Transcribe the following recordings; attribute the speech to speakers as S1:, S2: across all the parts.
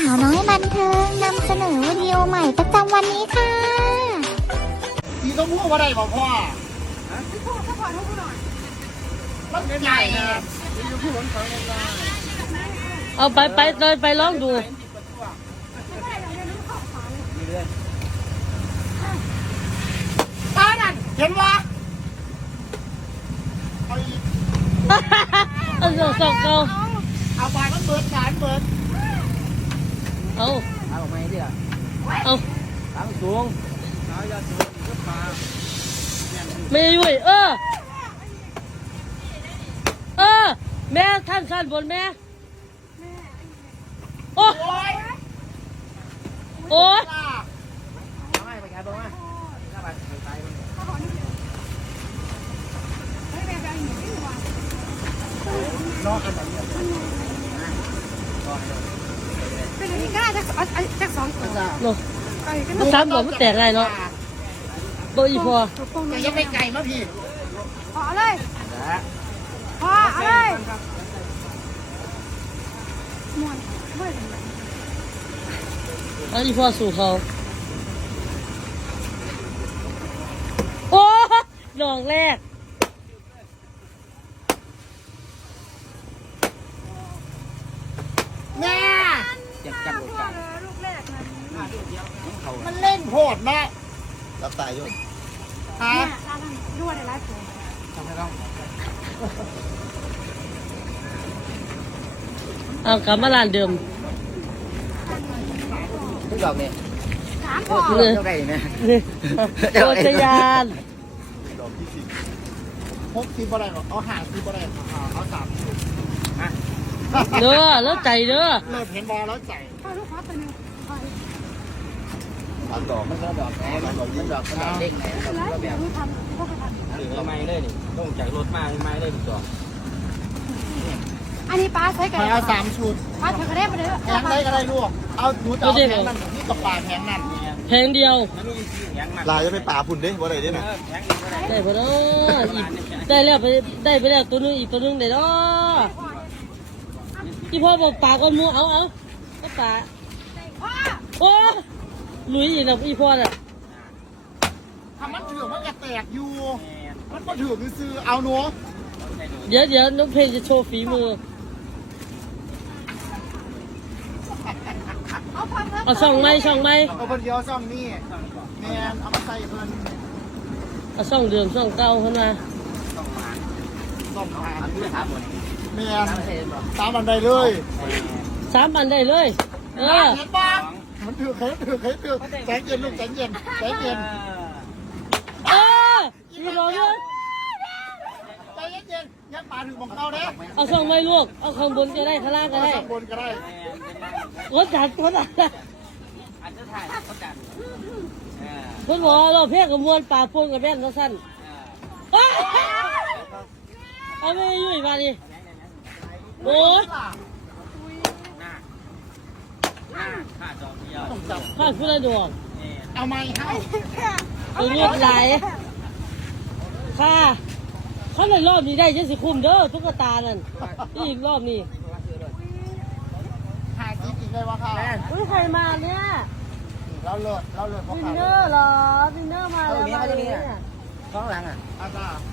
S1: าวน้อยบันเทิงนำเสนอวิดีโอใหม่ประจำวันนี้ค่ะ
S2: สีต้องพูดว่าได้บอกพ่อมันใหญ่นะ
S3: เอาไปเลยไปลองดู
S2: ตานั่นเห็นวะ
S3: เอาสองเอา
S2: เอาไปมันเบิดสารเบิด
S3: เอา
S4: ออกมาดิอ่ะ
S3: เอา
S4: ตั้งสูงเอาอย่าสูงก็ปลา
S3: ไม่ยุ่ยแม่ท่านสั้นบนแม่โอ้โอ้
S4: ไม่ไปกันบ้างไหมถ้าไปไป
S2: นอกกันแบบนี้
S5: เป็นอย่างนี้ก็ได้จักสองตัว
S3: มันสามบอกมันแตกไรเนาะโดยพอ
S2: แต่ยังไม่ไก่มาพี่
S5: พอเลยพอเลยมวนเฮ้ย
S3: เอาอีพอสู่เขาโอ้ดอกแรก
S2: แม่
S4: อยากจับลูกกัน
S5: ลูกแรกนั้น
S2: มันเล่นโหดนะรับตายยุ่งฮะ
S5: นวดในร้านผม
S4: ทำให้ต้อง
S3: เอากลับมาร้านเดิม
S4: ทุกดอกเนี่ย
S5: สามพอ
S4: เจ้าไก่เนี่ย
S3: โอชยาน
S2: ดอกที่สี่พกซีบอะไรหรอเอาหาซีบอะไรเอาสาม
S3: เด้อแล้วใจเด้อ
S2: เลิศเห็นบอลแล้วใจ
S5: ลูกค้าตัวนึง
S4: สามดอกมันก็ดอกแหนมันดอกเด้งแหนก็แบบ
S5: ทำก็ไปทำ
S4: หรือไม้เลยนี่ต้องจากรถมาไม้เลยถูกต้อง
S5: อันนี้ป้าใช้กัน
S2: เอาสามชุด
S5: ป้าเธอก็ได้มาเลย
S2: แพงได้ก็ได้ลูกเอาหนูจะเอาแพงนั่นที่กับปลาแพงนั่น
S3: แพงเดียว
S2: ลายจะไปป่าพุ่นดิว่าอะไรดิน่ะ
S3: ได้พอเนาะได้แล้วไปแล้วตัวนึงอีกตัวนึงได้เนาะที่พ่อบอกปากก้อนมูเอาก็ปากโอ้ลุยอีกนะอีพ่อน่ะ
S2: ถ้ามันถือมันจะแตกอยู่มันก็ถือซื้อเอาหนู
S3: เดี๋ยวน้องเพลงจะโชว์ฝีมือเอาช่องไหม
S2: เอาเพิ่นเดียวช่องนี้แมนเอามาใส่เพิ่น
S3: เอาช่องเดิมช่องเก่าขึ้นมา
S2: ช่องผ่านแมนตามอันใดเลย
S3: 3 อันได้เลย
S2: เห็นบ้างมันถือใจเย็นลูกใจเย็น
S3: อีรอเนี่ย
S2: ใจเย็นยักป่าถือของเขาเด้
S3: เอาช่องไหมลูกเอาข้างบนก็ได้ข้างล่างก็ได้
S2: ข้างบนก็ได้
S3: รถจัด
S4: อาจจะถ่ายเขาจัด
S3: คุณหมอเราเพี้ยกับมวลป่าพ่นกับแม่นสั้นเอาไม่ยุ่ยมาดิโอ้ยข้าคุณละดวง
S2: เอาไม้ให้
S3: ตัวเลือดไหลค่ะเขาในรอบนี้ได้ยังสิคุ้มเด้อตุ๊กตานั่นอีกรอบนี้
S2: หาจิ๊บอีกเลยวะค่ะ
S3: ใครมาเนี่ย
S2: เราเลิศ
S3: วินเนอร์เหรอวินเนอร์มาแล้วมาเลยเนี่ย
S4: ข้างหลังอ่ะ
S2: อาจารย์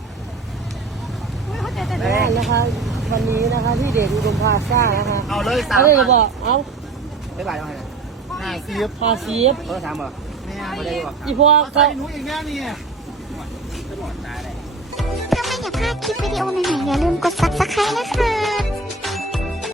S3: นะคะวันนี้นะคะที่เด็กอุดมพาซ่านะคะ
S2: เอาเลย3
S3: เอาเลยเราบอกเอา
S4: ไม่บ่ายเอาไง
S3: พาซีฟ
S4: เออ3เหรอไม่ได้หรอ
S3: อีพวก
S2: ใส่หนูอีกแน่นี่
S1: ถ้าไม่อยากพลาดคลิปวิดีโอใหม่ๆอย่าลืมกด Subscribe นะคะ